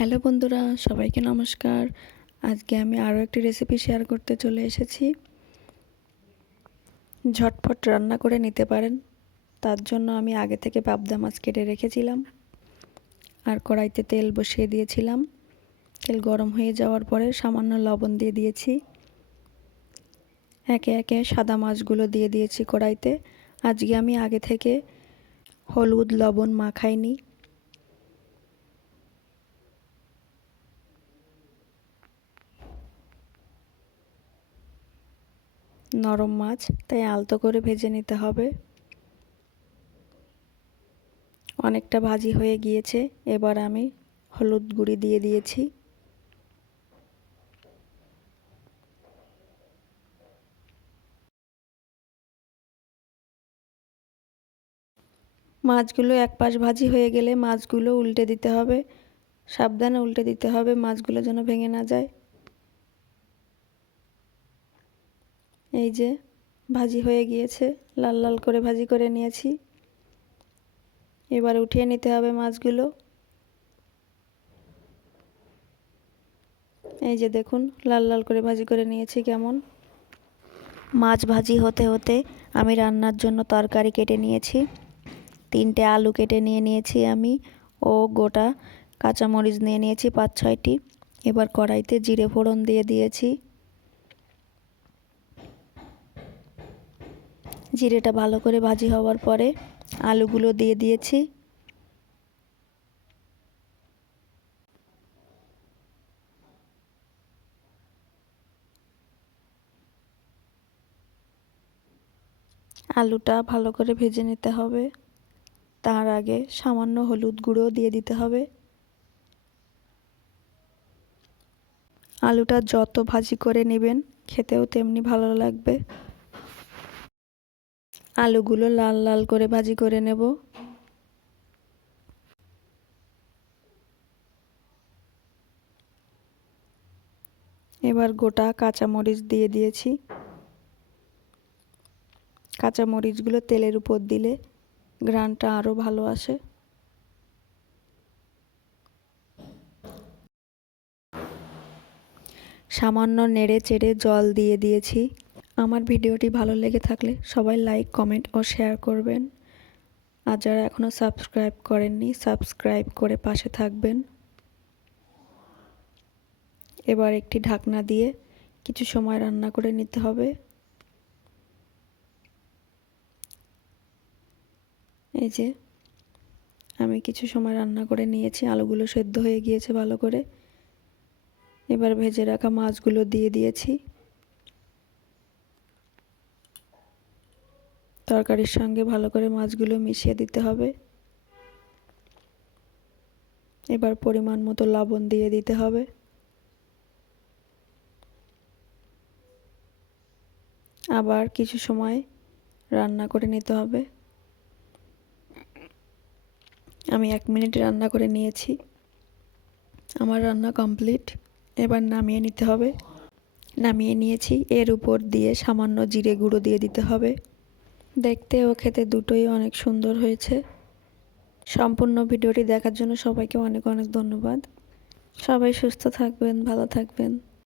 Hello বন্ধুরা, সবাইকে নমস্কার। আজকে আমি আরও একটি রেসিপি শেয়ার করতে চলে এসেছি। ঝটপট রান্না করে নিতে পারেন। তার জন্য আমি আগে থেকে পাবদা মাছ কেটে রেখেছিলাম আর কড়াইতে তেল বসিয়ে দিয়েছিলাম। তেল গরম হয়ে যাওয়ার পরে সামান্য লবণ দিয়ে দিয়েছি। একে একে সাদা মাছগুলো দিয়ে দিয়েছি কড়াইতে। আজকে আমি আগে থেকে হলুদ লবণ মাখাইনি। নরম মাছ, তাই আলতো করে ভেজে নিতে হবে। অনেকটা ভাজি হয়ে গিয়েছে, এবার আমি হলুদ গুঁড়ি দিয়ে দিয়েছি। মাছগুলো এক পাশ ভাজি হয়ে গেলে মাছগুলো উল্টে দিতে হবে। সাবধানে উল্টে দিতে হবে, মাছগুলো যেন ভেঙে না যায়। এই যে ভাজি হয়ে গিয়েছে, লাল লাল করে ভাজি করে নিয়েছি। এবার উঠিয়ে নিতে হবে মাছগুলো। এই যে দেখুন, লাল লাল করে ভাজি করে নিয়েছি। কেমন মাছ ভাজি হতে হতে আমি রান্নার জন্য তরকারি কেটে নিয়েছি। 3টে আলু কেটে নিয়েছি আমি, ও গোটা কাঁচামরিচ নিয়েছি 5-6টি। এবার কড়াইতে জিরে ফোড়ন দিয়ে দিয়েছি। জিরেটা ভালো করে ভাজি হওয়ার পরে আলুগুলো দিয়ে দিয়েছি। আলুটা ভালো করে ভেজে নিতে হবে। তার আগে সামান্য হলুদ গুঁড়ো দিয়ে দিতে হবে। আলুটা যত ভাজি করে নেবেন খেতেও তেমনি ভালো লাগবে। আলুগুলো লাল লাল করে ভাজি করে নেব। এবার গোটা কাঁচামরিচ দিয়ে দিয়েছি। কাঁচামরিচগুলো তেলের উপর দিলে ঘ্রাণটা আরও ভালো আসে। সামান্য নেড়ে চেড়ে জল দিয়ে দিয়েছি। আমার ভিডিওটি ভালো লেগে থাকলে সবাই লাইক, কমেন্ট ও শেয়ার করবেন। আর যারা এখনও সাবস্ক্রাইব করেননি, সাবস্ক্রাইব করে পাশে থাকবেন। এবার একটি ঢাকনা দিয়ে কিছু সময় রান্না করে নিতে হবে। এই যে আমি কিছু সময় রান্না করে নিয়েছি, আলুগুলো সেদ্ধ হয়ে গিয়েছে ভালো করে। এবার ভেজে রাখা মাছগুলো দিয়ে দিয়েছি। তরকারির সঙ্গে ভালো করে মাছগুলো মিশিয়ে দিতে হবে। এবার পরিমাণ মতো লবণ দিয়ে দিতে হবে। আবার কিছু সময় রান্না করে নিতে হবে। আমি 1 মিনিট রান্না করে নিয়েছি। আমার রান্না কমপ্লিট। এবার নামিয়ে নিতে হবে। নামিয়ে নিয়েছি। এর উপর দিয়ে সামান্য জিরে গুঁড়ো দিয়ে দিতে হবে। দেখতে ও খেতে দুটোই অনেক সুন্দর হয়েছে। সম্পূর্ণ ভিডিওটি দেখার জন্য সবাইকে অনেক অনেক ধন্যবাদ। সবাই সুস্থ থাকবেন, ভালো থাকবেন।